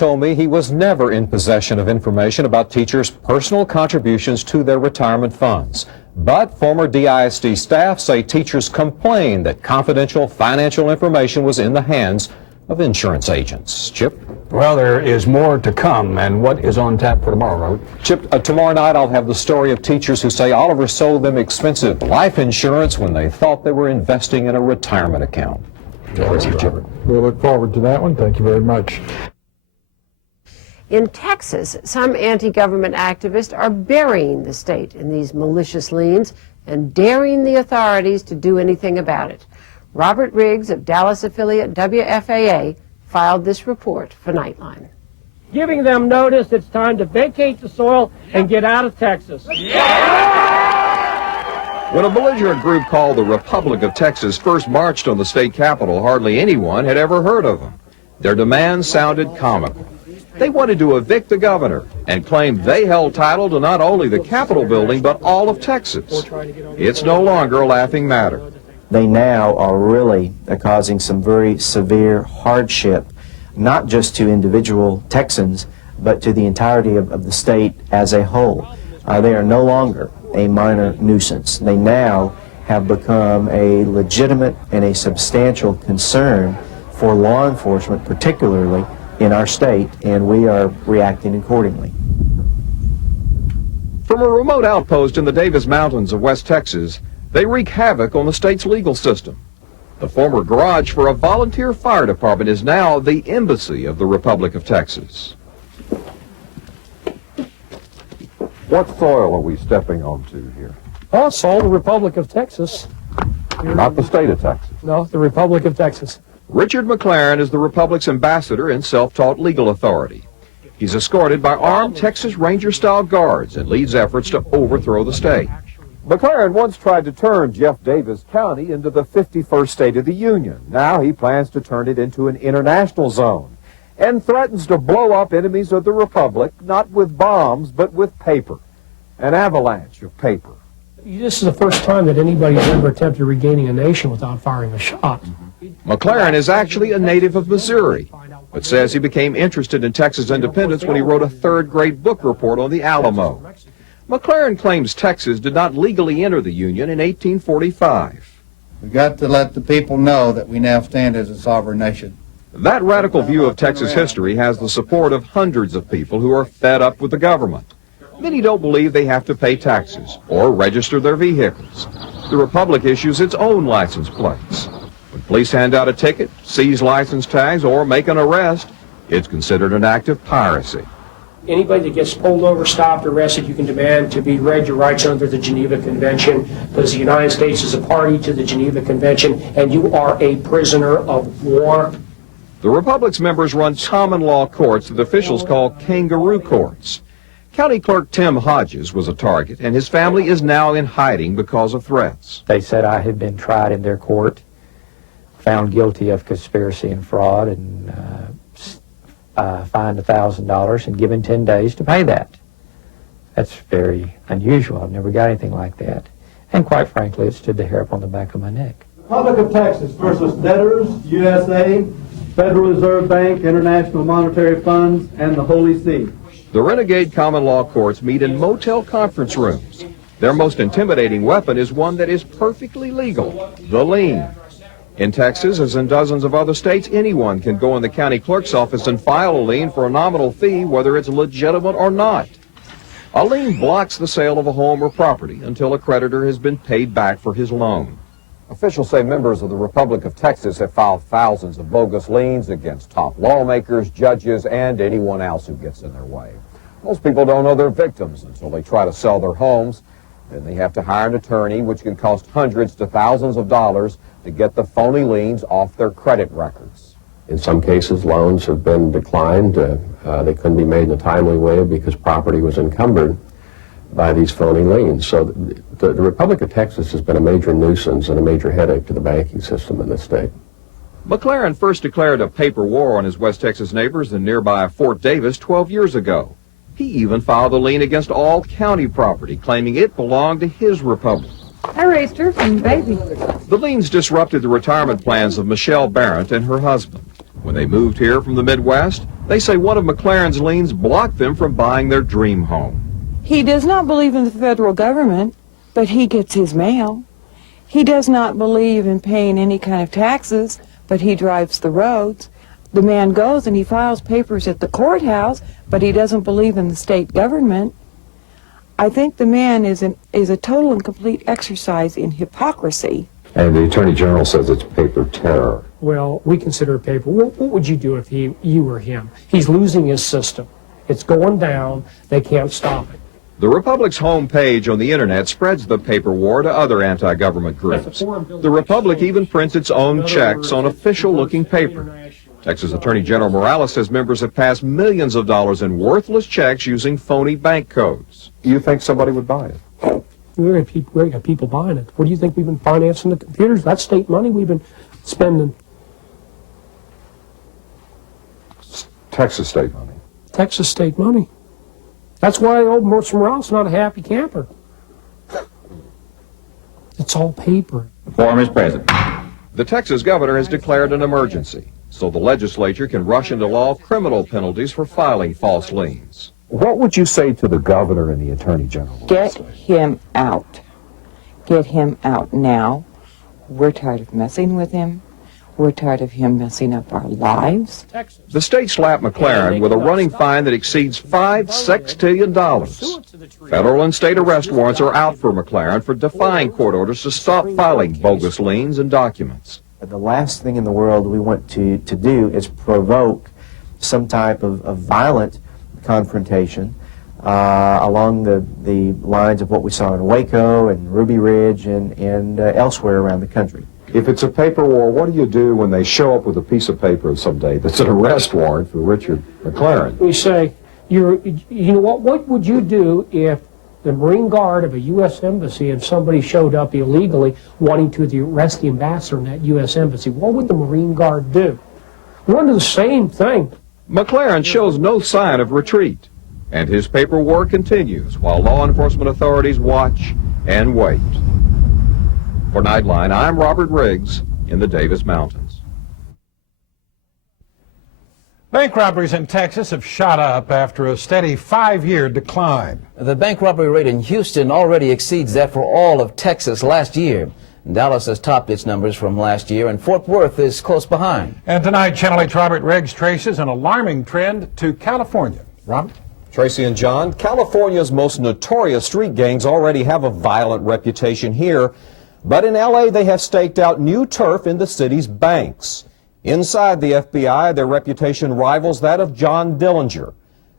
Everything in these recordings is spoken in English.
told me he was never in possession of information about teachers' personal contributions to their retirement funds. But former DISD staff say teachers complained that confidential financial information was in the hands of insurance agents. Chip? Well, there is more to come, and what is on tap for tomorrow, Robert? Chip, tomorrow night I'll have the story of teachers who say Oliver sold them expensive life insurance when they thought they were investing in a retirement account. We'll look forward to that one. Thank you very much. In Texas, some anti-government activists are burying the state in these malicious liens and daring the authorities to do anything about it. Robert Riggs of Dallas affiliate WFAA filed this report for Nightline. Giving them notice it's time to vacate the soil and get out of Texas. When a belligerent group called the Republic of Texas first marched on the state capitol, hardly anyone had ever heard of them. Their demands sounded comical. They wanted to evict the governor and claimed they held title to not only the Capitol building, but all of Texas. It's no longer a laughing matter. They now are really causing some very severe hardship, not just to individual Texans, but to the entirety of the state as a whole. They are no longer a minor nuisance. They now have become a legitimate and a substantial concern for law enforcement, particularly in our state, and we are reacting accordingly. From a remote outpost in the Davis Mountains of West Texas, they wreak havoc on the state's legal system. The former garage for a volunteer fire department is now the embassy of the Republic of Texas. What soil are we stepping onto here? Also, the Republic of Texas. Not the state of Texas. No, the Republic of Texas. Richard McLaren is the Republic's ambassador and self-taught legal authority. He's escorted by armed Texas Ranger-style guards and leads efforts to overthrow the state. McLaren once tried to turn Jeff Davis County into the 51st state of the Union. Now he plans to turn it into an international zone and threatens to blow up enemies of the Republic, not with bombs, but with paper. An avalanche of paper. This is the first time that anybody's ever attempted regaining a nation without firing a shot. McLaren is actually a native of Missouri, but says he became interested in Texas independence when he wrote a third-grade book report on the Alamo. McLaren claims Texas did not legally enter the Union in 1845. We've got to let the people know that we now stand as a sovereign nation. That radical view of Texas history has the support of hundreds of people who are fed up with the government. Many don't believe they have to pay taxes or register their vehicles. The Republic issues its own license plates. When police hand out a ticket, seize license tags, or make an arrest, it's considered an act of piracy. Anybody that gets pulled over, stopped, arrested, you can demand to be read your rights under the Geneva Convention, because the United States is a party to the Geneva Convention, and you are a prisoner of war. The Republic's members run common law courts that officials call kangaroo courts. County Clerk Tim Hodges was a target, and his family is now in hiding because of threats. They said I had been tried in their court, found guilty of conspiracy and fraud, and fined $1,000 and given 10 days to pay that. That's very unusual. I've never got anything like that. And quite frankly, it stood the hair up on the back of my neck. Republic of Texas versus debtors, USA, Federal Reserve Bank, International Monetary Funds, and the Holy See. The renegade common law courts meet in motel conference rooms. Their most intimidating weapon is one that is perfectly legal, the lien. In Texas, as in dozens of other states, anyone can go in the county clerk's office and file a lien for a nominal fee, whether it's legitimate or not. A lien blocks the sale of a home or property until a creditor has been paid back for his loan. Officials say members of the Republic of Texas have filed thousands of bogus liens against top lawmakers, judges, and anyone else who gets in their way. Most people don't know they're victims until they try to sell their homes. Then they have to hire an attorney, which can cost hundreds to thousands of dollars to get the phony liens off their credit records. In some cases, loans have been declined. They couldn't be made in a timely way because property was encumbered by these phony liens. So the Republic of Texas has been a major nuisance and a major headache to the banking system in the state. McLaren first declared a paper war on his West Texas neighbors in nearby Fort Davis 12 years ago. He even filed a lien against all county property, claiming it belonged to his republic. I raised her from a baby. The liens disrupted the retirement plans of Michelle Barrett and her husband. When they moved here from the Midwest, They say one of McLaren's liens blocked them from buying their dream home. He does not believe in the federal government, but he gets his mail. He does not believe in paying any kind of taxes, but he drives the roads. The man goes and he files papers at the courthouse, but he doesn't believe in the state government. I think the man is a total and complete exercise in hypocrisy. And the Attorney General says it's paper terror. Well, we consider it paper. What would you do if you were him? He's losing his system. It's going down. They can't stop it. The Republic's homepage on the internet spreads the paper war to other anti-government groups. The Republic even prints its own checks on official-looking paper. Texas Attorney General Morales says members have passed millions of dollars in worthless checks using phony bank codes. You think somebody would buy it? We got people buying it. What do you think we've been financing the computers? That's state money we've been spending. Texas state money. Texas state money. That's why old Morales not a happy camper. It's all paper. The quorum is present. The Texas governor has declared an emergency, so the legislature can rush into law criminal penalties for filing false liens. What would you say to the governor and the attorney general? Get him out. Get him out now. We're tired of messing with him. We're tired of him messing up our lives. The state slapped McLaren with a running fine that exceeds $5 sextillion. Federal and state arrest warrants are out for McLaren for defying court orders to stop filing bogus liens and documents. The last thing in the world we want to do is provoke some type of violent confrontation along the lines of what we saw in Waco and Ruby Ridge and elsewhere around the country. If it's a paper war, what do you do when they show up with a piece of paper someday that's an arrest warrant for Richard McLaren? We say, you know what would you do if the Marine Guard of a U.S. embassy and somebody showed up illegally wanting to arrest the ambassador in that U.S. embassy? What would the Marine Guard do? We want to do the same thing. McLaren shows no sign of retreat, and his paper war continues while law enforcement authorities watch and wait. For Nightline, I'm Robert Riggs in the Davis Mountains. Bank robberies in Texas have shot up after a steady 5-year decline. The bank robbery rate in Houston already exceeds that for all of Texas last year. Dallas has topped its numbers from last year, and Fort Worth is close behind. And tonight, Channel 8's Robert Riggs traces an alarming trend to California. Robert? Tracy and John, California's most notorious street gangs already have a violent reputation here. But in L.A., they have staked out new turf in the city's banks. Inside the FBI, their reputation rivals that of John Dillinger.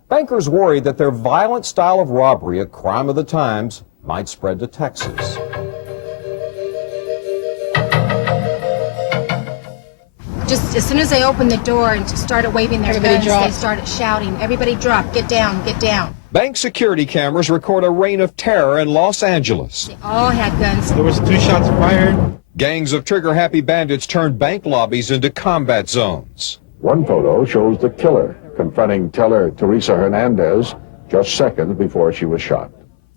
Bankers worry that their violent style of robbery, a crime of the times, might spread to Texas. Just as soon as they opened the door and started waving their guns, they started shouting, "Everybody drop, get down, get down." Bank security cameras record a reign of terror in Los Angeles. They all had guns. There was 2 shots fired. Gangs of trigger-happy bandits turned bank lobbies into combat zones. One photo shows the killer confronting teller Teresa Hernandez just seconds before she was shot.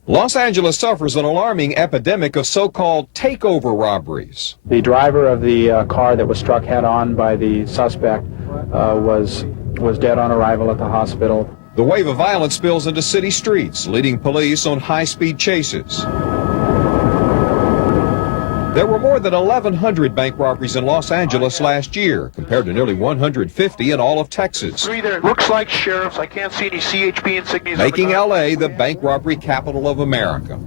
Los Angeles suffers an alarming epidemic of so-called takeover robberies. The driver of the car that was struck head-on by the suspect was dead on arrival at the hospital. The wave of violence spills into city streets, leading police on high-speed chases. There were more than 1,100 bank robberies in Los Angeles last year, compared to nearly 150 in all of Texas, There looks like sheriffs. I can't see any CHP insignias. making L.A. the bank robbery capital of America.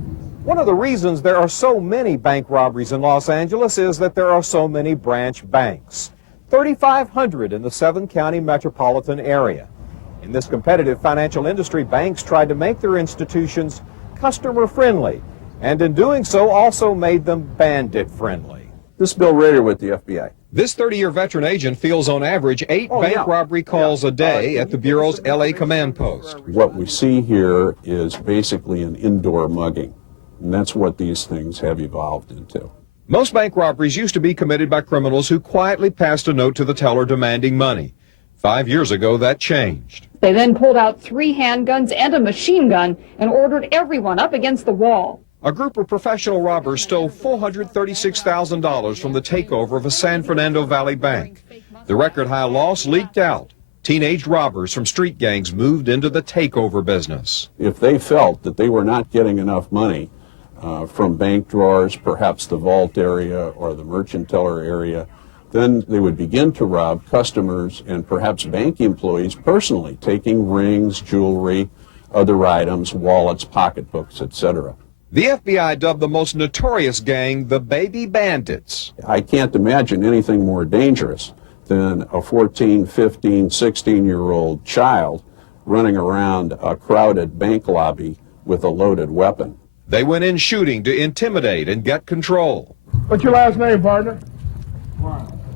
One of the reasons there are so many bank robberies in Los Angeles is that there are so many branch banks. 3,500 in the 7-county metropolitan area. In this competitive financial industry, banks tried to make their institutions customer-friendly, and in doing so also made them bandit-friendly. This Bill Rader with the FBI. This 30-year veteran agent fields on average 8 bank robbery calls a day at the Bureau's L.A. command post. What we see here is basically an indoor mugging, and that's what these things have evolved into. Most bank robberies used to be committed by criminals who quietly passed a note to the teller demanding money. 5 years ago, that changed. They then pulled out 3 handguns and a machine gun and ordered everyone up against the wall. A group of professional robbers stole $436,000 from the takeover of a San Fernando Valley bank. The record-high loss leaked out. Teenage robbers from street gangs moved into the takeover business. If they felt that they were not getting enough money from bank drawers, perhaps the vault area or the merchant teller area, then they would begin to rob customers and perhaps bank employees personally, taking rings, jewelry, other items, wallets, pocketbooks, etc. The FBI dubbed the most notorious gang the Baby Bandits. I can't imagine anything more dangerous than a 14, 15, 16-year-old child running around a crowded bank lobby with a loaded weapon. They went in shooting to intimidate and get control. What's your last name, partner?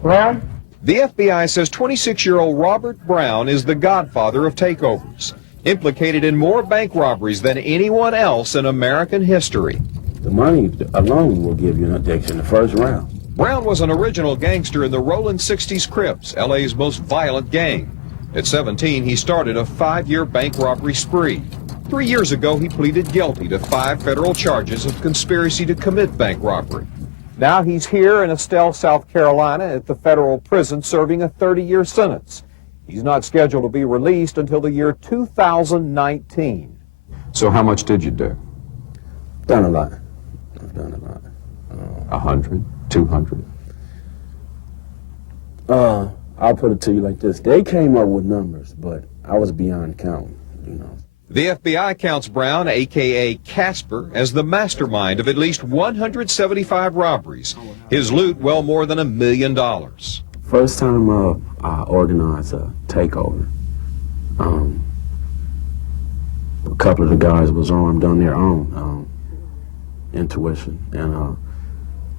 Brown? The FBI says 26-year-old Robert Brown is the godfather of takeovers, implicated in more bank robberies than anyone else in American history. The money alone will give you an addiction the first round. Brown was an original gangster in the Rolling 60s Crips, LA's most violent gang. At 17, he started a 5-year bank robbery spree. 3 years ago, he pleaded guilty to 5 federal charges of conspiracy to commit bank robbery. Now he's here in Estelle, South Carolina at the federal prison serving a 30-year sentence. He's not scheduled to be released until the year 2019. So how much did you do? Done a lot. I've done a lot. 100, 200? I'll put it to you like this. They came up with numbers, but I was beyond counting, you know. The FBI counts Brown, a.k.a. Casper, as the mastermind of at least 175 robberies. His loot well more than $1 million. First time I organized a takeover. A couple of the guys was armed on their own intuition, and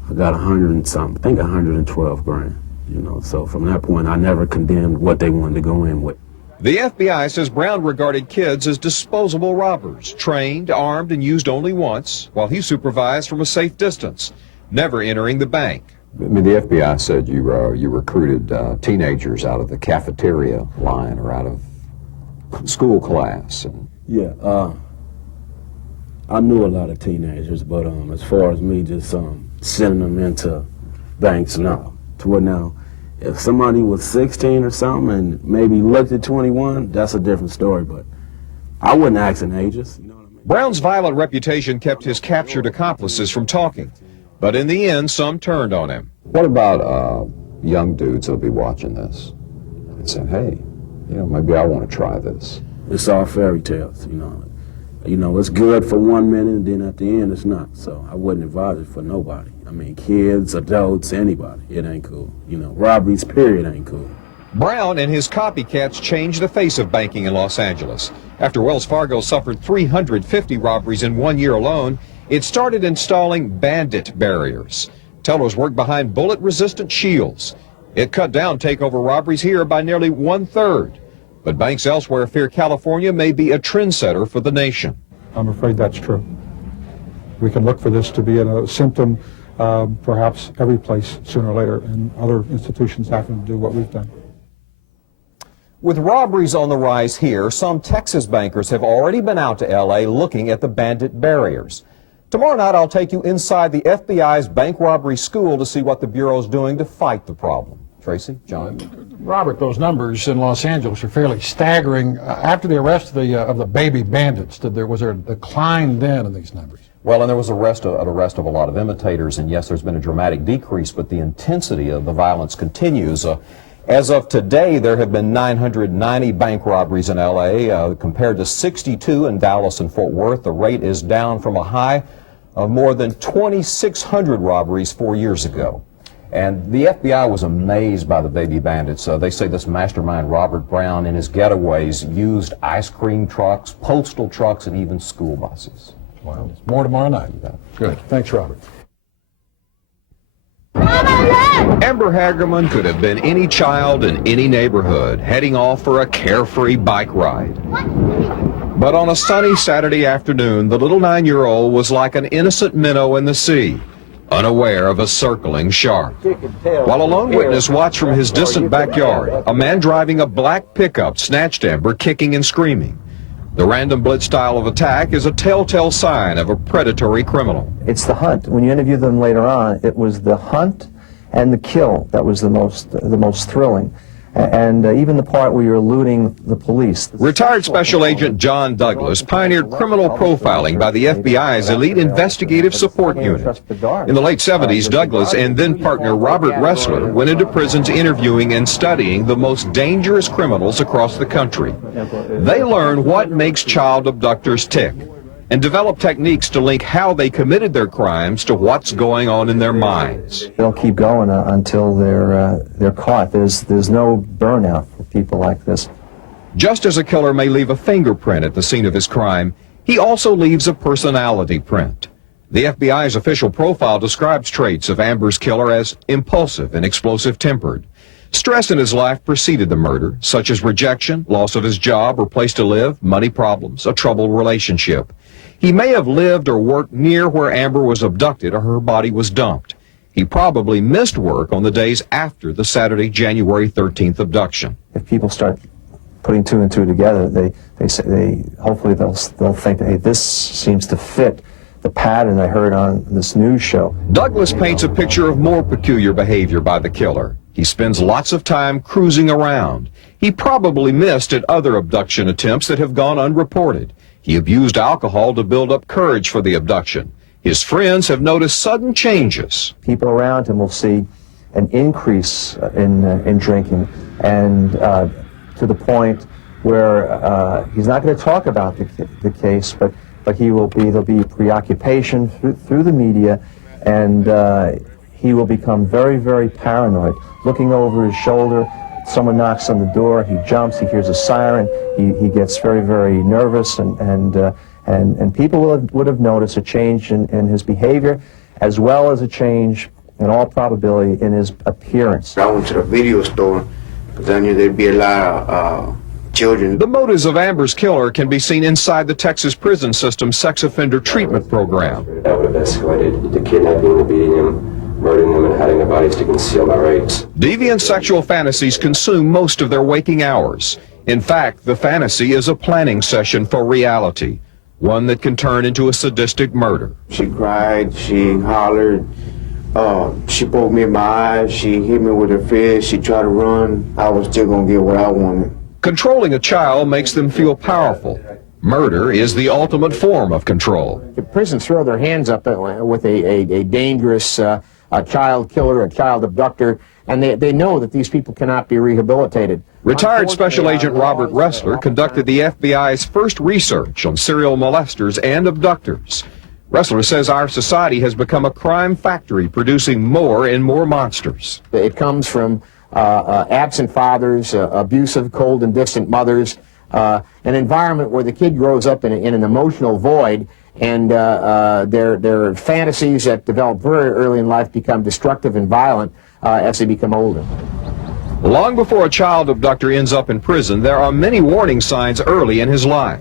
I got 100 and something, I think 112 grand, you know. So from that point, I never condemned what they wanted to go in with. The FBI says Brown regarded kids as disposable robbers, trained, armed, and used only once, while he supervised from a safe distance, never entering the bank. I mean, the FBI said you recruited teenagers out of the cafeteria line or out of school class. And yeah, I knew a lot of teenagers, but as far as me just sending them into banks, no. To what now? If somebody was 16 or something and maybe looked at 21, that's a different story, but I wouldn't ask an ages. You know what I mean? Brown's violent reputation kept his captured accomplices from talking, but in the end, some turned on him. What about young dudes that'll be watching this and saying, hey, you know, maybe I want to try this? It's all fairy tales, you know. You know, it's good for 1 minute, and then at the end, it's not. So I wouldn't advise it for nobody. I mean, kids, adults, anybody. It ain't cool. You know, robberies, period, ain't cool. Brown and his copycats changed the face of banking in Los Angeles. After Wells Fargo suffered 350 robberies in 1 year alone, it started installing bandit barriers. Tellers worked behind bullet-resistant shields. It cut down takeover robberies here by nearly 1/3. But banks elsewhere fear California may be a trendsetter for the nation. I'm afraid that's true. We can look for this to be a symptom, perhaps every place sooner or later, and other institutions having to do what we've done. With robberies on the rise here, some Texas bankers have already been out to L.A. looking at the bandit barriers. Tomorrow night, I'll take you inside the FBI's bank robbery school to see what the Bureau's doing to fight the problem. Tracy, John? Robert, those numbers in Los Angeles are fairly staggering. After the arrest of the baby bandits, was there a decline then in these numbers? Well, and there was an arrest of a lot of imitators, and yes, there's been a dramatic decrease, but the intensity of the violence continues. As of today, there have been 990 bank robberies in L.A. Compared to 62 in Dallas and Fort Worth. The rate is down from a high of more than 2,600 robberies 4 years ago. And the FBI was amazed by the baby bandits. They say this mastermind, Robert Brown, in his getaways used ice cream trucks, postal trucks, and even school buses. Wow. More tomorrow night. Good. Thanks, Robert. Amber Hagerman could have been any child in any neighborhood heading off for a carefree bike ride. But on a sunny Saturday afternoon, the little 9-year-old was like an innocent minnow in the sea, unaware of a circling shark. While a lone witness watched from his distant backyard, a man driving a black pickup snatched Amber, kicking and screaming. The random blitz style of attack is a telltale sign of a predatory criminal. It's the hunt. When you interview them later on, it was the hunt and the kill that was the most thrilling. and even the part where you're eluding the police. Retired Special Agent John Douglas pioneered criminal profiling by the FBI's elite investigative support unit. In the late 70s, Douglas and then partner Robert Ressler went into prisons interviewing and studying the most dangerous criminals across the country. They learn what makes child abductors tick and develop techniques to link how they committed their crimes to what's going on in their minds. They'll keep going until they're caught. There's no burnout for people like this. Just as a killer may leave a fingerprint at the scene of his crime, he also leaves a personality print. The FBI's official profile describes traits of Amber's killer as impulsive and explosive-tempered. Stress in his life preceded the murder, such as rejection, loss of his job or place to live, money problems, a troubled relationship. He may have lived or worked near where Amber was abducted or her body was dumped. He probably missed work on the days after the Saturday, January 13th abduction. If people start putting two and two together, hopefully they'll think that, hey, this seems to fit the pattern I heard on this news show. Douglas paints a picture of more peculiar behavior by the killer. He spends lots of time cruising around. He probably missed at other abduction attempts that have gone unreported. He abused alcohol to build up courage for the abduction. His friends have noticed sudden changes. People around him will see an increase in drinking, and to the point where he's not going to talk about the case, but there'll be preoccupation through the media, and he will become very, very paranoid, looking over his shoulder. Someone knocks on the door, he jumps, he hears a siren, he gets very, very nervous, and people would have noticed a change in his behavior, as well as a change, in all probability, in his appearance. I went to the video store, because I knew there'd be a lot of children. The motives of Amber's killer can be seen inside the Texas prison system's sex offender treatment program. That would have escalated to kidnapping and beating him, murdering them, and hiding the bodies to conceal my rapes. Deviant sexual fantasies consume most of their waking hours. In fact, the fantasy is a planning session for reality, one that can turn into a sadistic murder. She cried, she hollered, she poked me in my eyes, she hit me with her fist, she tried to run. I was still going to get what I wanted. Controlling a child makes them feel powerful. Murder is the ultimate form of control. The prisons throw their hands up with a dangerous child killer, a child abductor, and they know that these people cannot be rehabilitated. Retired Special Agent Robert Ressler conducted the FBI's first research on serial molesters and abductors. Ressler says our society has become a crime factory, producing more and more monsters. It comes from absent fathers, abusive, cold and distant mothers, an environment where the kid grows up in an emotional void, and their fantasies that develop very early in life become destructive and violent as they become older. Long before a child abductor ends up in prison, there are many warning signs early in his life.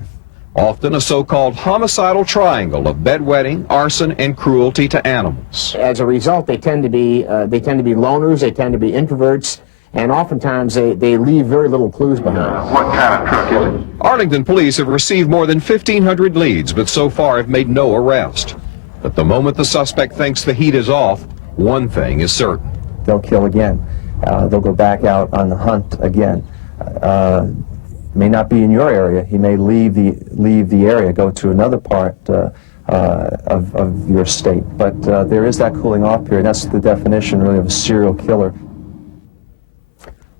Often a so-called homicidal triangle of bedwetting, arson, and cruelty to animals. As a result, they tend to be loners, they tend to be introverts, and oftentimes they leave very little clues behind. What kind of truck is it? Arlington police have received more than 1,500 leads, but so far have made no arrest. But the moment the suspect thinks the heat is off, one thing is certain. They'll kill again. They'll go back out on the hunt again. May not be in your area. He may leave the area, go to another part of your state. But there is that cooling off period. That's the definition, really, of a serial killer.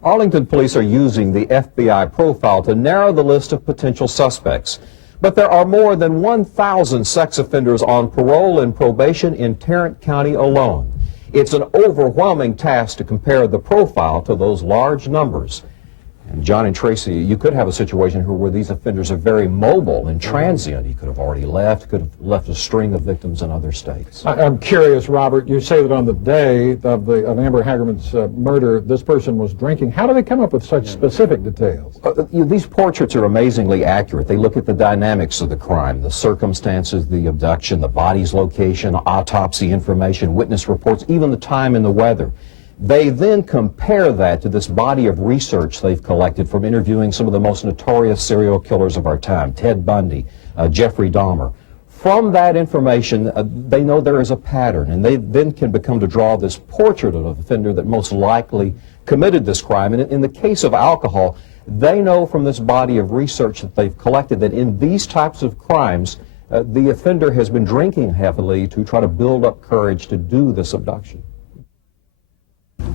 Arlington police are using the FBI profile to narrow the list of potential suspects. But there are more than 1,000 sex offenders on parole and probation in Tarrant County alone. It's an overwhelming task to compare the profile to those large numbers. And John and Tracy, you could have a situation here where these offenders are very mobile and transient. He could have already left, could have left a string of victims in other states. I'm curious, Robert, you say that on the day of Amber Hagerman's murder, this person was drinking. How do they come up with such specific details? These portraits are amazingly accurate. They look at the dynamics of the crime, the circumstances, the abduction, the body's location, autopsy information, witness reports, even the time and the weather. They then compare that to this body of research they've collected from interviewing some of the most notorious serial killers of our time, Ted Bundy, Jeffrey Dahmer. From that information, they know there is a pattern, and they then can become to draw this portrait of an offender that most likely committed this crime. And in the case of alcohol, they know from this body of research that they've collected that in these types of crimes, the offender has been drinking heavily to try to build up courage to do this abduction.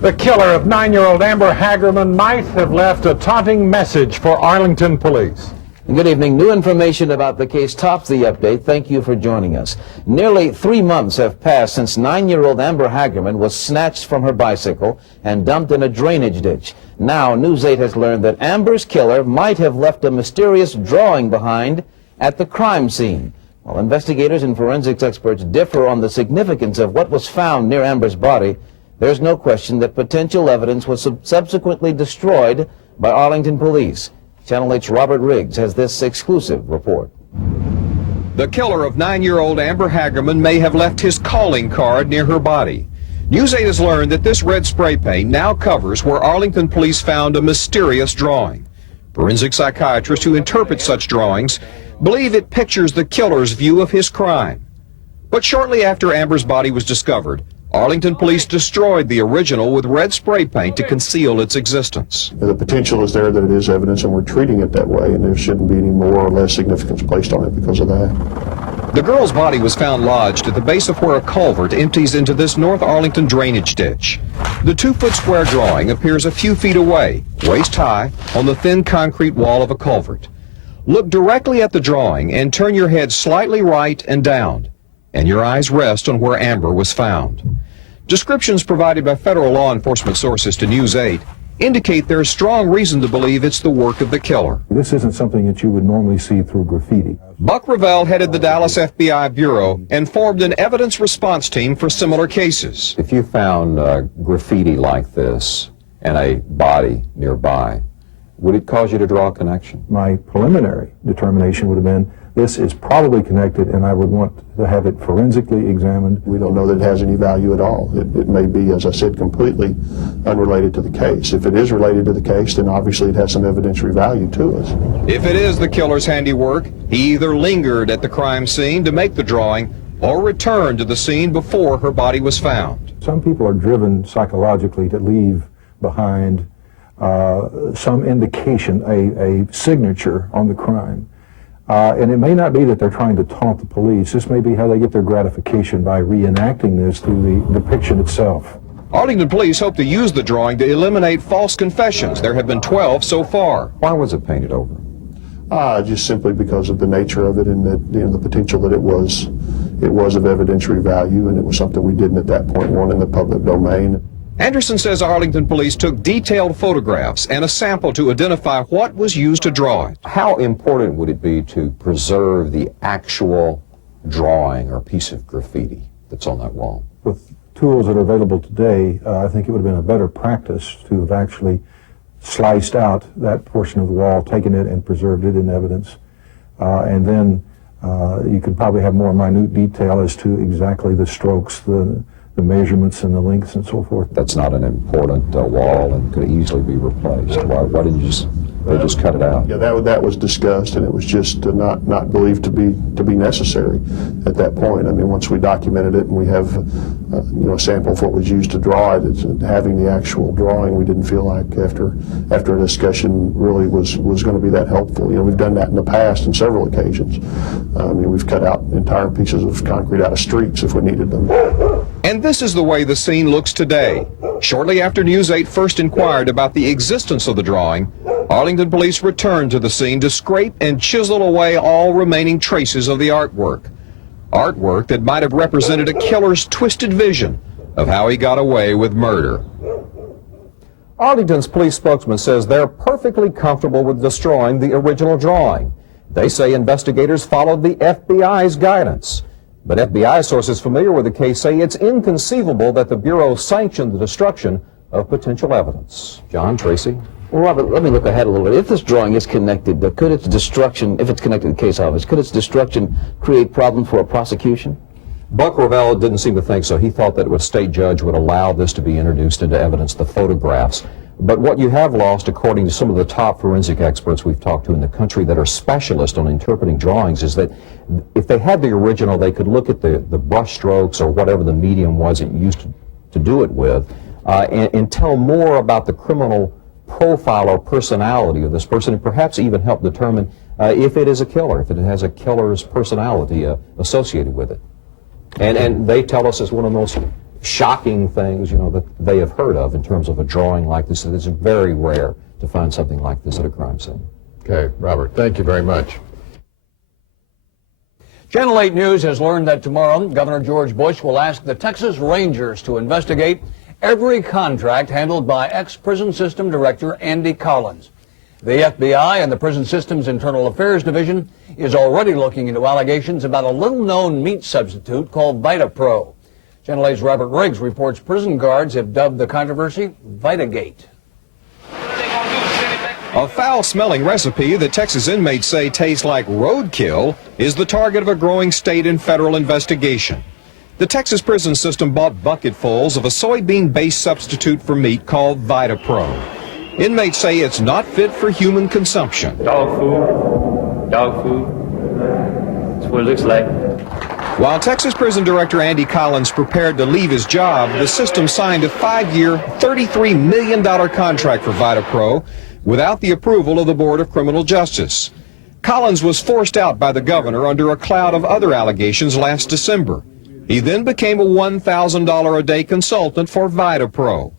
The killer of 9-year-old Amber Hagerman might have left a taunting message for Arlington police. Good evening. New information about the case tops the update. Thank you for joining us. Nearly 3 months have passed since 9-year-old Amber Hagerman was snatched from her bicycle and dumped in a drainage ditch. Now, News 8 has learned that Amber's killer might have left a mysterious drawing behind at the crime scene. While investigators and forensics experts differ on the significance of what was found near Amber's body, there's no question that potential evidence was subsequently destroyed by Arlington police. Channel 8's Robert Riggs has this exclusive report. The killer of 9-year-old Amber Hagerman may have left his calling card near her body. News 8 has learned that this red spray paint now covers where Arlington police found a mysterious drawing. Forensic psychiatrists who interpret such drawings believe it pictures the killer's view of his crime. But shortly after Amber's body was discovered, Arlington police destroyed the original with red spray paint to conceal its existence. The potential is there that it is evidence, and we're treating it that way, and there shouldn't be any more or less significance placed on it because of that. The girl's body was found lodged at the base of where a culvert empties into this North Arlington drainage ditch. The 2-foot square drawing appears a few feet away, waist high, on the thin concrete wall of a culvert. Look directly at the drawing and turn your head slightly right and down, and your eyes rest on where Amber was found. Descriptions provided by federal law enforcement sources to News 8 indicate there's strong reason to believe it's the work of the killer. This isn't something that you would normally see through graffiti. Buck Revell headed the Dallas FBI Bureau and formed an evidence response team for similar cases. If you found graffiti like this and a body nearby, would it cause you to draw a connection? My preliminary determination would have been this is probably connected, and I would want to have it forensically examined. We don't know that it has any value at all. It may be, as I said, completely unrelated to the case. If it is related to the case, then obviously it has some evidentiary value to us. If it is the killer's handiwork, he either lingered at the crime scene to make the drawing or returned to the scene before her body was found. Some people are driven psychologically to leave behind some indication, a signature on the crime. And it may not be that they're trying to taunt the police. This may be how they get their gratification by reenacting this through the depiction itself. Arlington police hope to use the drawing to eliminate false confessions. There have been 12 so far. Why was it painted over? Just simply because of the nature of it and the potential that it was of evidentiary value, and it was something we didn't at that point want in the public domain. Anderson says Arlington police took detailed photographs and a sample to identify what was used to draw it. How important would it be to preserve the actual drawing or piece of graffiti that's on that wall? With tools that are available today, I think it would have been a better practice to have actually sliced out that portion of the wall, taken it and preserved it in evidence. And then you could probably have more minute detail as to exactly the strokes, the measurements and the lengths and so forth. That's not an important wall and could easily be replaced. Why didn't you just cut it out? Yeah, that was discussed, and it was just not believed to be necessary at that point. I mean, once we documented it and we have a sample of what was used to draw it, having the actual drawing, we didn't feel like after a discussion really was going to be that helpful. We've done that in the past on several occasions. I mean, we've cut out entire pieces of concrete out of streets if we needed them. And this is the way the scene looks today. Shortly after News 8 first inquired about the existence of the drawing, Arlington police returned to the scene to scrape and chisel away all remaining traces of the artwork. Artwork that might have represented a killer's twisted vision of how he got away with murder. Arlington's police spokesman says they're perfectly comfortable with destroying the original drawing. They say investigators followed the FBI's guidance. But FBI sources familiar with the case say it's inconceivable that the Bureau sanctioned the destruction of potential evidence. John, Tracy? Well, Robert, let me look ahead a little bit. If this drawing is connected, could its destruction, if it's connected to the case office, could its destruction create problems for a prosecution? Buck Revell didn't seem to think so. He thought that a state judge would allow this to be introduced into evidence, the photographs. But what you have lost, according to some of the top forensic experts we've talked to in the country that are specialists on interpreting drawings, is that if they had the original, they could look at the brush strokes or whatever the medium was it used to do it with, and tell more about the criminal profile or personality of this person, and perhaps even help determine if it is a killer, if it has a killer's personality associated with it. And they tell us it's one of the most shocking things, you know, that they have heard of in terms of a drawing like this. It's very rare to find something like this at a crime scene. Okay, Robert, thank you very much. Channel 8 News has learned that tomorrow Governor George Bush will ask the Texas Rangers to investigate every contract handled by ex-prison system director Andy Collins. The FBI and the Prison Systems Internal Affairs Division is already looking into allegations about a little-known meat substitute called VitaPro. Channel 8's Robert Riggs reports prison guards have dubbed the controversy Vitagate. A foul-smelling recipe that Texas inmates say tastes like roadkill is the target of a growing state and federal investigation. The Texas prison system bought bucketfuls of a soybean-based substitute for meat called VitaPro. Inmates say it's not fit for human consumption. Dog food. That's what it looks like. While Texas Prison Director Andy Collins prepared to leave his job, the system signed a 5-year, $33 million contract for VitaPro without the approval of the Board of Criminal Justice. Collins was forced out by the governor under a cloud of other allegations last December. He then became a $1,000 a day consultant for VitaPro.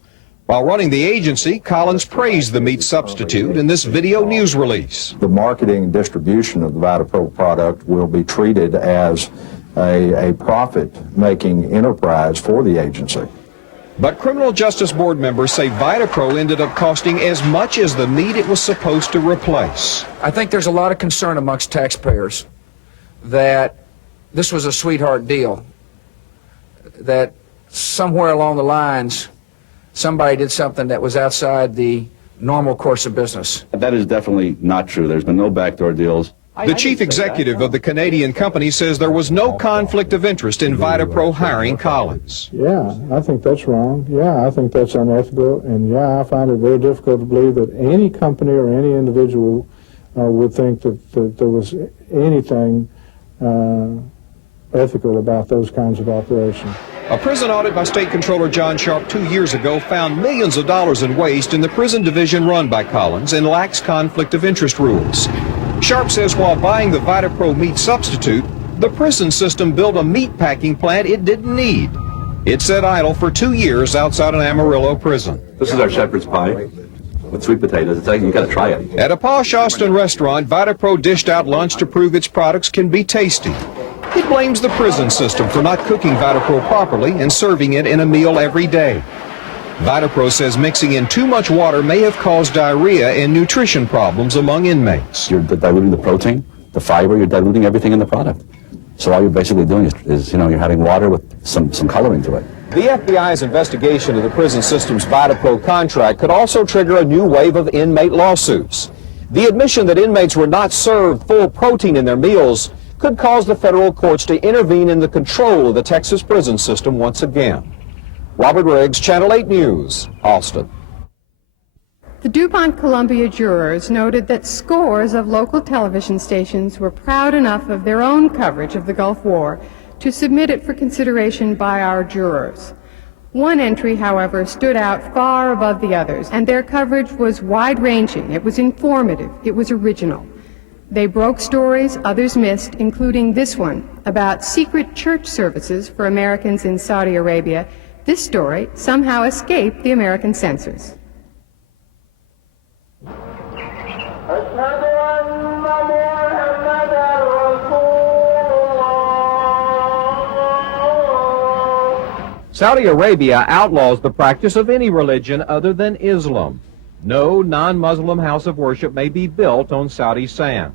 While running the agency, Collins praised the meat substitute in this video news release. The marketing and distribution of the VitaPro product will be treated as a profit-making enterprise for the agency. But Criminal Justice Board members say VitaPro ended up costing as much as the meat it was supposed to replace. I think there's a lot of concern amongst taxpayers that this was a sweetheart deal, that somewhere along the lines somebody did something that was outside the normal course of business. That is definitely not true. There's been no backdoor deals. The chief executive of the Canadian company says there was no conflict of interest in VitaPro hiring Collins. Yeah, I think that's wrong. Yeah, I think that's unethical. And yeah, I find it very difficult to believe that any company or any individual would think that there was anything ethical about those kinds of operations. A prison audit by State Controller John Sharp 2 years ago found millions of dollars in waste in the prison division run by Collins and lacks conflict of interest rules. Sharp says while buying the VitaPro meat substitute, the prison system built a meat packing plant it didn't need. It sat idle for 2 years outside an Amarillo prison. This is our shepherd's pie with sweet potatoes. It's like you got to try it. At a posh Austin restaurant, VitaPro dished out lunch to prove its products can be tasty. It blames the prison system for not cooking VitaPro properly and serving it in a meal every day. VitaPro says mixing in too much water may have caused diarrhea and nutrition problems among inmates. You're diluting the protein, the fiber, you're diluting everything in the product. So all you're basically doing is you're having water with some coloring to it. The FBI's investigation of the prison system's VitaPro contract could also trigger a new wave of inmate lawsuits. The admission that inmates were not served full protein in their meals could cause the federal courts to intervene in the control of the Texas prison system once again. Robert Riggs, Channel 8 News, Austin. The DuPont-Columbia jurors noted that scores of local television stations were proud enough of their own coverage of the Gulf War to submit it for consideration by our jurors. One entry, however, stood out far above the others, and their coverage was wide-ranging, it was informative, it was original. They broke stories others missed, including this one about secret church services for Americans in Saudi Arabia. This story somehow escaped the American censors. Saudi Arabia outlaws the practice of any religion other than Islam. No non-Muslim house of worship may be built on Saudi sands.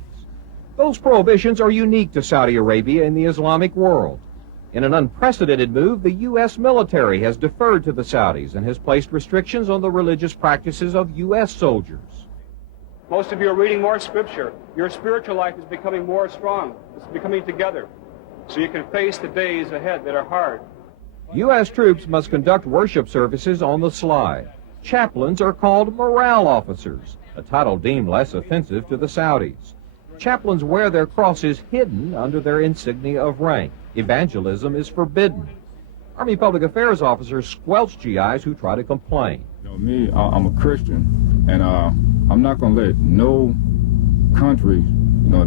Those prohibitions are unique to Saudi Arabia in the Islamic world. In an unprecedented move, the U.S. military has deferred to the Saudis and has placed restrictions on the religious practices of U.S. soldiers. Most of you are reading more scripture. Your spiritual life is becoming more strong. It's becoming together, so you can face the days ahead that are hard. U.S. troops must conduct worship services on the sly. Chaplains are called morale officers, a title deemed less offensive to the Saudis. Chaplains wear their crosses hidden under their insignia of rank. Evangelism is forbidden. Army public affairs officers squelch GIs who try to complain. Me, I'm a Christian, and I'm not going to let no country,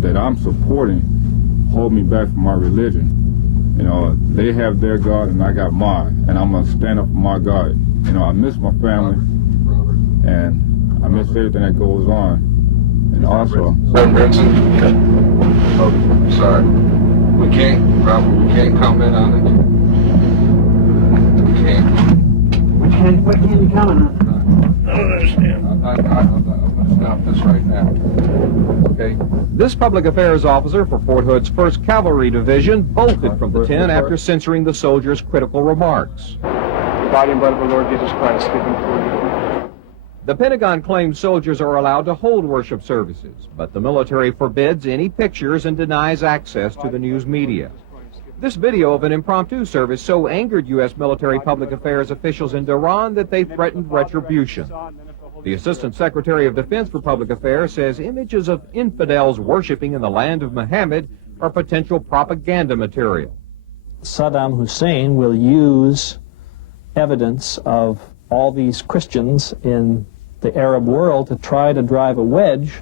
that I'm supporting hold me back from my religion. They have their God and I got mine, and I'm going to stand up for my God. I miss my family, and I miss everything that goes on. And also... Oh, sorry. We can't comment on it. We can't. What can you comment on? I don't understand. I'm going to stop this right now. Okay? This public affairs officer for Fort Hood's 1st Cavalry Division bolted from the tent after censoring the soldiers' critical remarks. The body and blood of the Lord Jesus Christ, speaking for you. The Pentagon claims soldiers are allowed to hold worship services, but the military forbids any pictures and denies access to the news media. This video of an impromptu service so angered U.S. military public affairs officials in Tehran that they threatened retribution. The Assistant Secretary of Defense for Public Affairs says images of infidels worshiping in the land of Muhammad are potential propaganda material. Saddam Hussein will use evidence of all these Christians in the Arab world to try to drive a wedge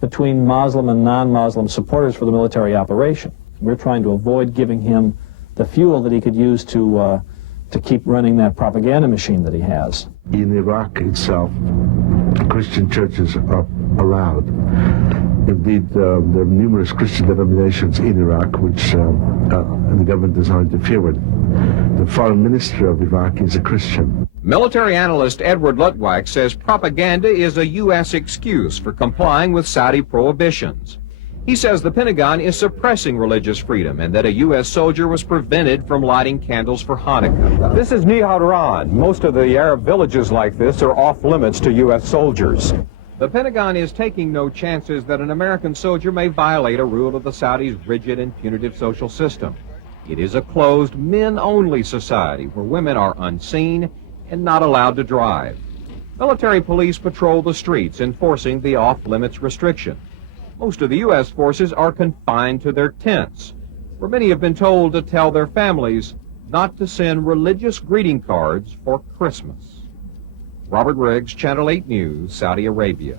between Muslim and non-Muslim supporters for the military operation. We're trying to avoid giving him the fuel that he could use to keep running that propaganda machine that he has. In Iraq itself, Christian churches are allowed. Indeed, there are numerous Christian denominations in Iraq which the government does not interfere with. The foreign minister of Iraq is a Christian. Military analyst Edward Lutwak says propaganda is a U.S. excuse for complying with Saudi prohibitions. He says the Pentagon is suppressing religious freedom and that a U.S. soldier was prevented from lighting candles for Hanukkah. This is Nihadran. Most of the Arab villages like this are off limits to U.S. soldiers. The Pentagon is taking no chances that an American soldier may violate a rule of the Saudis' rigid and punitive social system. It is a closed, men-only society where women are unseen and not allowed to drive. Military police patrol the streets enforcing the off-limits restriction. Most of the U.S. forces are confined to their tents, where many have been told to tell their families not to send religious greeting cards for Christmas. Robert Riggs, Channel 8 News, Saudi Arabia.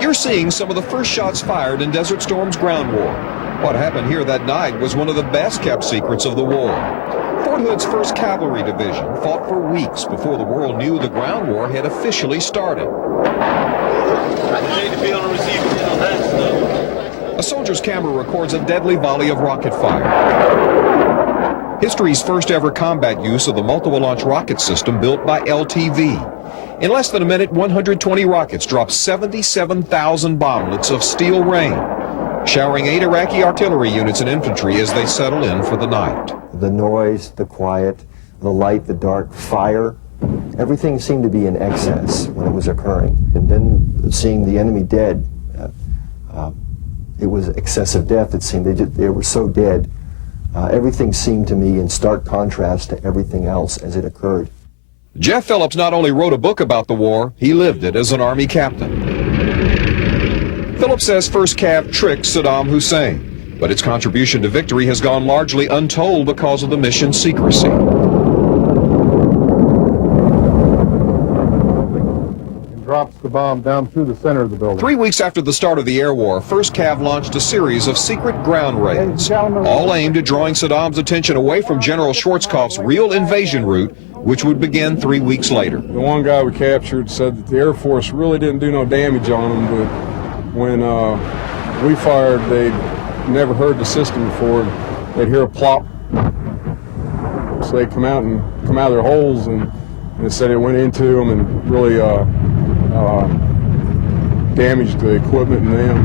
You're seeing some of the first shots fired in Desert Storm's ground war. What happened here that night was one of the best-kept secrets of the war. Fort Hood's 1st Cavalry Division fought for weeks before the world knew the ground war had officially started. A soldier's camera records a deadly volley of rocket fire. History's first ever combat use of the multiple launch rocket system built by LTV. In less than a minute, 120 rockets dropped 77,000 bomblets of steel rain, showering 8 Iraqi artillery units and infantry as they settle in for the night. The noise, the quiet, the light, the dark, fire, everything seemed to be in excess when it was occurring. And then seeing the enemy dead, it was excessive death, it seemed. They were so dead. Everything seemed to me in stark contrast to everything else as it occurred. Jeff Phillips not only wrote a book about the war, he lived it as an Army captain. Phillips says 1st Cav tricked Saddam Hussein, but its contribution to victory has gone largely untold because of the mission's secrecy. Drops the bomb down through the center of the building. 3 weeks after the start of the air war, 1st Cav launched a series of secret ground raids, all aimed at drawing Saddam's attention away from General Schwarzkopf's real invasion route, which would begin 3 weeks later. The one guy we captured said that the Air Force really didn't do no damage on him, but when we fired, they'd never heard the system before. They'd hear a plop. So they'd come out of their holes, and it said it went into them and really damaged the equipment and them.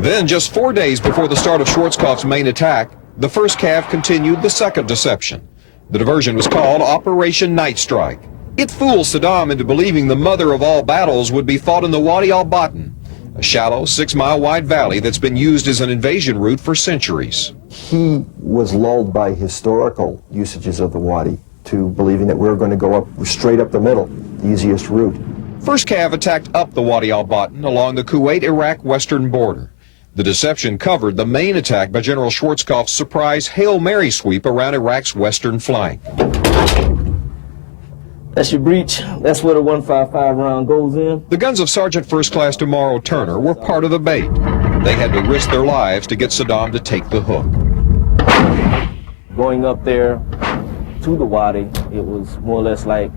Then, just 4 days before the start of Schwarzkopf's main attack, the 1st Cav continued the second deception. The diversion was called Operation Night Strike. It fooled Saddam into believing the mother of all battles would be fought in the Wadi al-Batin, a shallow 6-mile-wide valley that's been used as an invasion route for centuries. He was lulled by historical usages of the Wadi to believing that we were going to go up straight up the middle, the easiest route. 1st Cav attacked up the Wadi al-Batin along the Kuwait-Iraq western border. The deception covered the main attack by General Schwarzkopf's surprise Hail Mary sweep around Iraq's western flank. That's your breech. That's where the 155 round goes in. The guns of Sergeant First Class Tomorrow Turner were part of the bait. They had to risk their lives to get Saddam to take the hook. Going up there to the wadi, it was more or less like,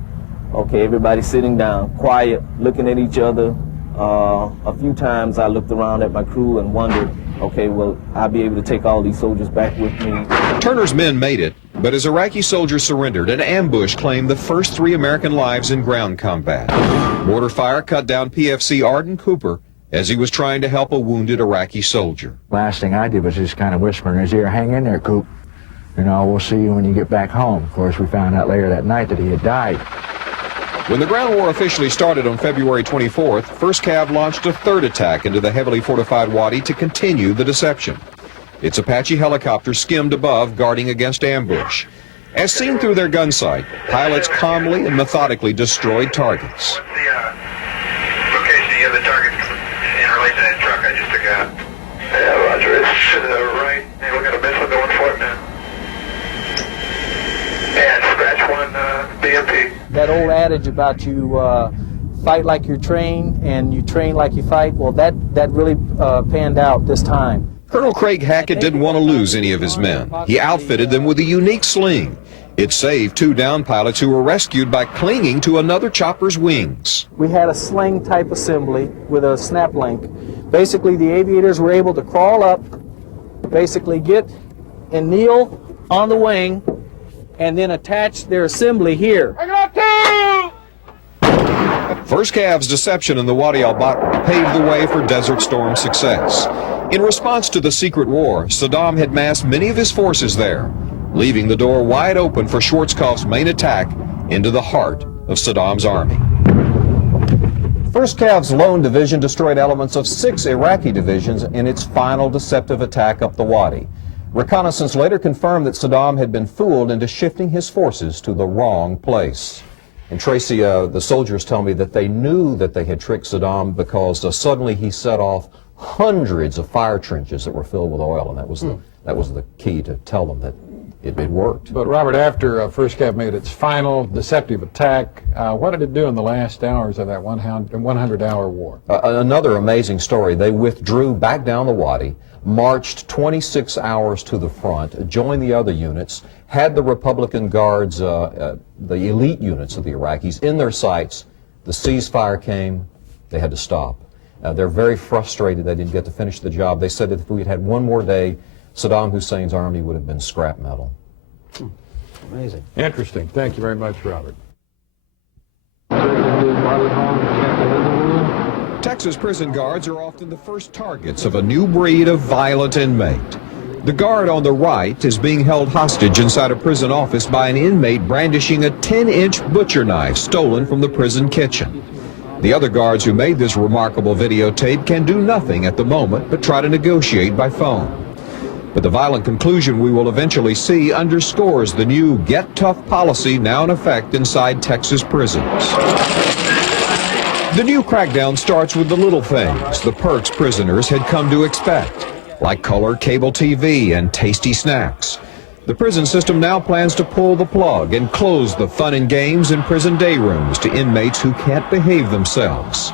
okay, everybody sitting down, quiet, looking at each other. A few times I looked around at my crew and wondered, okay, will I be able to take all these soldiers back with me? Turner's men made it, but as Iraqi soldiers surrendered, an ambush claimed the first 3 American lives in ground combat. Mortar fire cut down PFC Arden Cooper as he was trying to help a wounded Iraqi soldier. Last thing I did was just kind of whisper in his ear, hang in there, Coop. You know, we'll see you when you get back home. Of course, we found out later that night that he had died. When the ground war officially started on February 24th, 1st Cav launched a 3rd attack into the heavily fortified wadi to continue the deception. Its Apache helicopter skimmed above, guarding against ambush. As seen through their gun sight, pilots calmly and methodically destroyed targets. What's the location of the target in relation to that truck I just took out? Yeah, roger. It's right. Hey, we're going to missile going for it now. Yeah, scratch 1 BMP. That old adage about you fight like you're trained and you train like you fight, well, that really panned out this time. Colonel Craig Hackett didn't want to lose any of his men. He outfitted them with a unique sling. It saved 2 downed pilots who were rescued by clinging to another chopper's wings. We had a sling type assembly with a snap link. Basically, the aviators were able to crawl up, basically get and kneel on the wing, and then attach their assembly here. 1st Cav's deception in the Wadi al-Batn paved the way for Desert Storm's success. In response to the secret war, Saddam had massed many of his forces there, leaving the door wide open for Schwarzkopf's main attack into the heart of Saddam's army. 1st Cav's lone division destroyed elements of 6 Iraqi divisions in its final deceptive attack up the Wadi. Reconnaissance later confirmed that Saddam had been fooled into shifting his forces to the wrong place. And Tracy, the soldiers tell me that they knew that they had tricked Saddam because suddenly he set off hundreds of fire trenches that were filled with oil, and that was the key to tell them that it worked. But Robert, after 1st Cav made its final deceptive attack, what did it do in the last hours of that 100-hour war? Another amazing story. They withdrew back down the Wadi, marched 26 hours to the front, joined the other units, had the Republican Guards, the elite units of the Iraqis, in their sights. The ceasefire came. They had to stop. They're very frustrated they didn't get to finish the job. They said that if we had had one more day, Saddam Hussein's army would have been scrap metal. Amazing. Interesting. Thank you very much, Robert. Texas prison guards are often the first targets of a new breed of violent inmate. The guard on the right is being held hostage inside a prison office by an inmate brandishing a 10-inch butcher knife stolen from the prison kitchen. The other guards who made this remarkable videotape can do nothing at the moment but try to negotiate by phone. But the violent conclusion we will eventually see underscores the new Get Tough policy now in effect inside Texas prisons. The new crackdown starts with the little things, the perks prisoners had come to expect, like color cable TV and tasty snacks. The prison system now plans to pull the plug and close the fun and games in prison day rooms to inmates who can't behave themselves.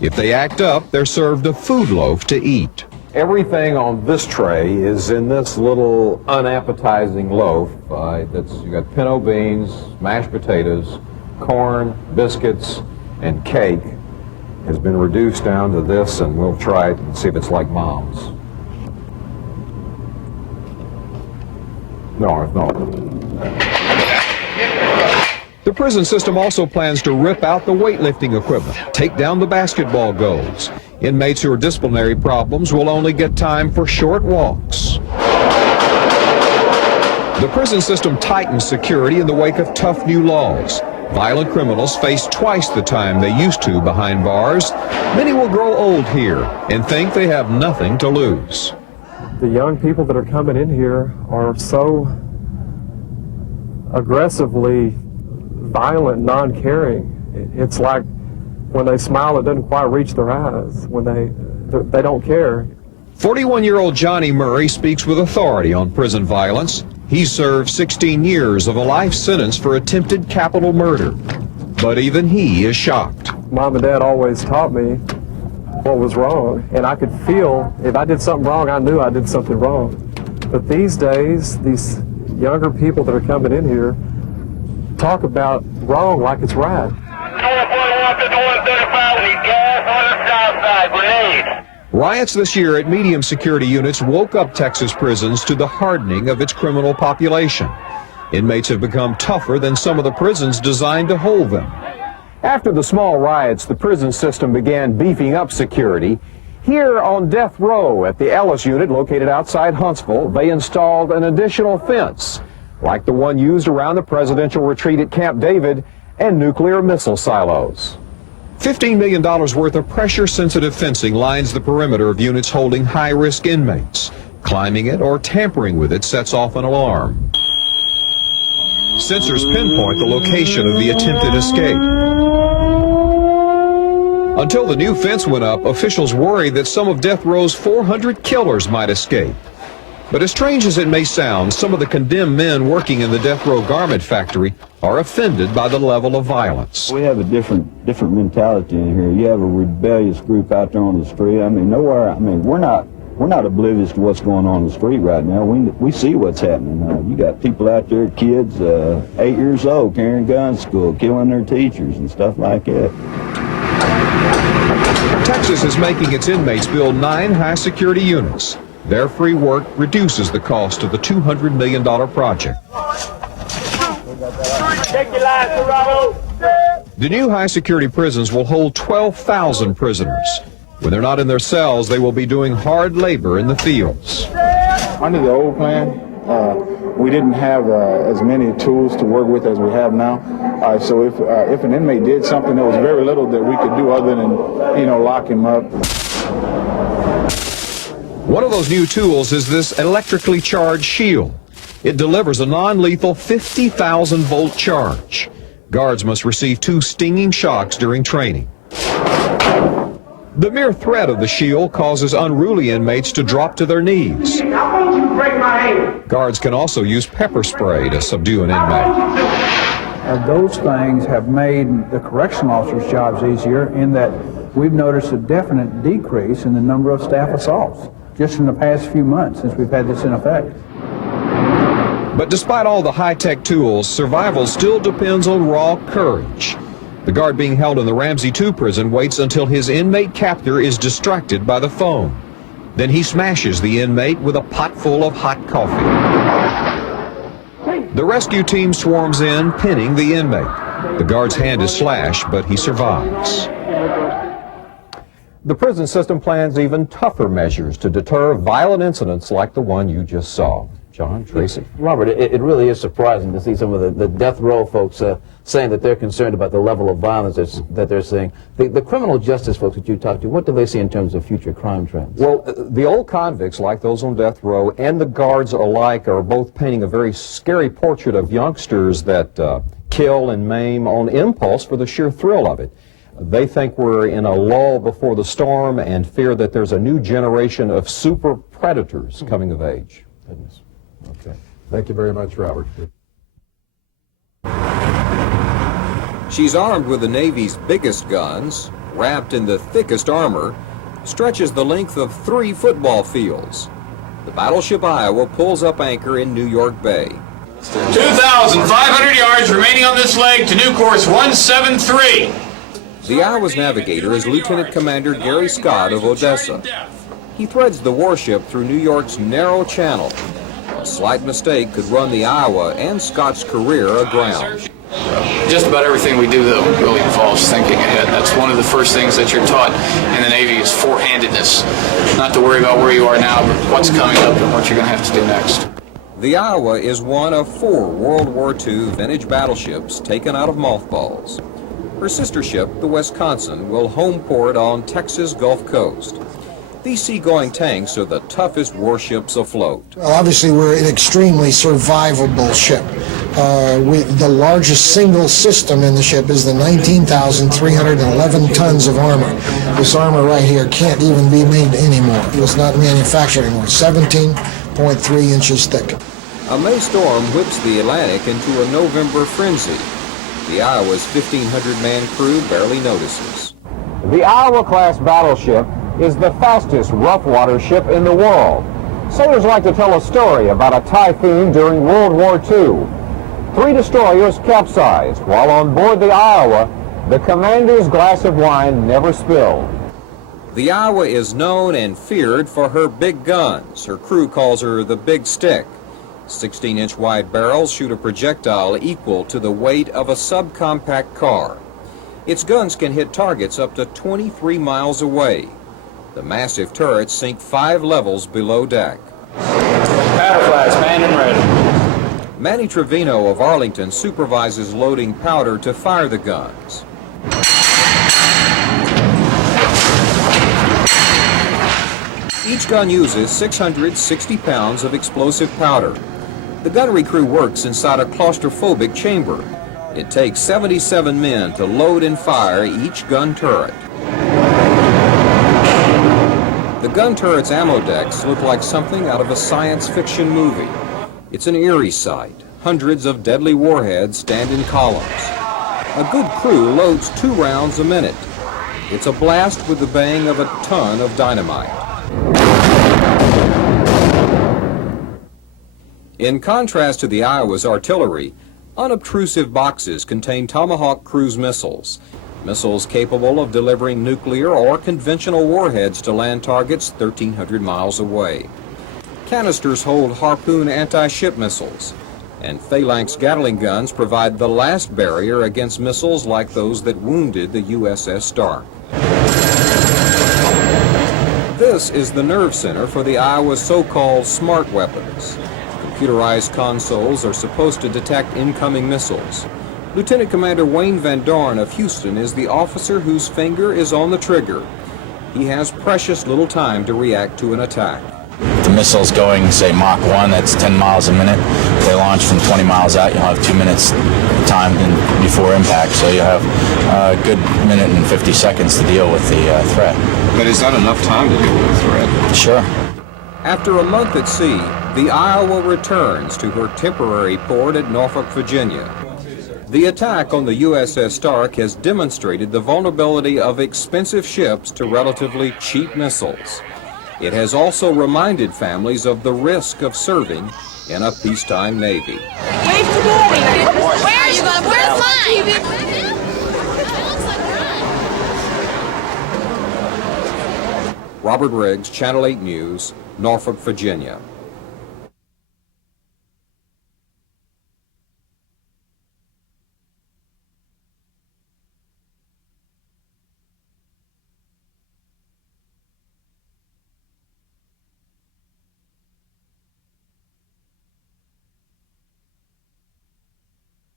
If they act up, they're served a food loaf to eat. Everything on this tray is in this little unappetizing loaf. You got pinto beans, mashed potatoes, corn, biscuits, and cake. Has been reduced down to this, and we'll try it and see if it's like Mom's. No, it's not. The prison system also plans to rip out the weightlifting equipment, take down the basketball goals. Inmates who are disciplinary problems will only get time for short walks. The prison system tightens security in the wake of tough new laws. Violent criminals face twice the time they used to behind bars. Many will grow old here and think they have nothing to lose. The young people that are coming in here are so aggressively violent, non-caring. It's like when they smile, it doesn't quite reach their eyes. When they don't care. 41-year-old Johnny Murray speaks with authority on prison violence. He served 16 years of a life sentence for attempted capital murder. But even he is shocked. Mom and Dad always taught me what was wrong, and I could feel if I did something wrong, I knew I did something wrong. But these days, these younger people that are coming in here talk about wrong like it's right. Riots this year at medium security units woke up Texas prisons to the hardening of its criminal population. Inmates have become tougher than some of the prisons designed to hold them. After the small riots, the prison system began beefing up security. Here on death row at the Ellis unit located outside Huntsville, they installed an additional fence, like the one used around the presidential retreat at Camp David and nuclear missile silos. $15 million worth of pressure-sensitive fencing lines the perimeter of units holding high-risk inmates. Climbing it or tampering with it sets off an alarm. Sensors pinpoint the location of the attempted escape. Until the new fence went up, officials worried that some of death row's 400 killers might escape. But as strange as it may sound, some of the condemned men working in the death row garment factory are offended by the level of violence. We have a different mentality in here. You have a rebellious group out there on the street. We're not oblivious to what's going on the street right now. We see what's happening. You got people out there, kids 8 years old, carrying guns to school, killing their teachers and stuff like that. Texas is making its inmates build 9 high-security units. Their free work reduces the cost of the $200 million project. The new high-security prisons will hold 12,000 prisoners. When they're not in their cells, they will be doing hard labor in the fields. Under the old plan, we didn't have as many tools to work with as we have now. So if an inmate did something, there was very little that we could do other than, lock him up. One of those new tools is this electrically charged shield. It delivers a non-lethal 50,000-volt charge. Guards must receive 2 stinging shocks during training. The mere threat of the shield causes unruly inmates to drop to their knees. Guards can also use pepper spray to subdue an inmate. Those things have made the correctional officers' jobs easier in that we've noticed a definite decrease in the number of staff assaults just in the past few months since we've had this in effect. But despite all the high-tech tools, survival still depends on raw courage. The guard being held in the Ramsey II prison waits until his inmate captor is distracted by the phone. Then he smashes the inmate with a pot full of hot coffee. The rescue team swarms in, pinning the inmate. The guard's hand is slashed, but he survives. The prison system plans even tougher measures to deter violent incidents like the one you just saw. John, Tracy. Robert, it really is surprising to see some of the death row folks saying that they're concerned about the level of violence that they're seeing. The criminal justice folks that you talk to, what do they see in terms of future crime trends? Well, the old convicts, like those on death row, and the guards alike are both painting a very scary portrait of youngsters that kill and maim on impulse for the sheer thrill of it. They think we're in a lull before the storm and fear that there's a new generation of super predators coming of age. Goodness. Okay. Thank you very much, Robert. She's armed with the Navy's biggest guns, wrapped in the thickest armor, stretches the length of 3 football fields. The battleship Iowa pulls up anchor in New York Bay. 2,500 yards remaining on this leg to new course 173. The Iowa's navigator is Lieutenant Commander Gary Scott of Odessa. He threads the warship through New York's narrow channel. A slight mistake could run the Iowa and Scott's career aground. Just about everything we do, though, really involves thinking ahead. That's one of the first things that you're taught in the Navy is forehandedness. Not to worry about where you are now, but what's coming up and what you're going to have to do next. The Iowa is one of 4 World War II vintage battleships taken out of mothballs. Her sister ship, the Wisconsin, will home port on Texas Gulf Coast. These seagoing tanks are the toughest warships afloat. Well, obviously, we're an extremely survivable ship. The largest single system in the ship is the 19,311 tons of armor. This armor right here can't even be made anymore. It's not manufactured anymore. 17.3 inches thick. A May storm whips the Atlantic into a November frenzy. The Iowa's 1,500-man crew barely notices. The Iowa-class battleship is the fastest rough-water ship in the world. Sailors like to tell a story about a typhoon during World War II. 3 destroyers capsized while on board the Iowa. The commander's glass of wine never spilled. The Iowa is known and feared for her big guns. Her crew calls her the Big Stick. 16-inch wide barrels shoot a projectile equal to the weight of a subcompact car. Its guns can hit targets up to 23 miles away. The massive turrets sink 5 levels below deck. Powder flags, manned and ready. Manny Trevino of Arlington supervises loading powder to fire the guns. Each gun uses 660 pounds of explosive powder. The gunnery crew works inside a claustrophobic chamber. It takes 77 men to load and fire each gun turret. The gun turret's ammo decks look like something out of a science fiction movie. It's an eerie sight. Hundreds of deadly warheads stand in columns. A good crew loads 2 rounds a minute. It's a blast with the bang of a ton of dynamite. In contrast to the Iowa's artillery, unobtrusive boxes contain Tomahawk cruise missiles. Missiles capable of delivering nuclear or conventional warheads to land targets 1,300 miles away. Canisters hold Harpoon anti-ship missiles, and Phalanx Gatling guns provide the last barrier against missiles like those that wounded the USS Stark. This is the nerve center for the Iowa's so-called smart weapons. Computerized consoles are supposed to detect incoming missiles. Lieutenant Commander Wayne Van Dorn of Houston is the officer whose finger is on the trigger. He has precious little time to react to an attack. If the missile's going, say, Mach 1, that's 10 miles a minute. If they launch from 20 miles out, you'll have 2 minutes time before impact, so you'll have a good minute and 50 seconds to deal with the threat. But is that enough time to deal with the threat? Sure. After a month at sea, the Iowa returns to her temporary port at Norfolk, Virginia. The attack on the USS Stark has demonstrated the vulnerability of expensive ships to relatively cheap missiles. It has also reminded families of the risk of serving in a peacetime Navy. Where's mine? Robert Riggs, Channel 8 News, Norfolk, Virginia.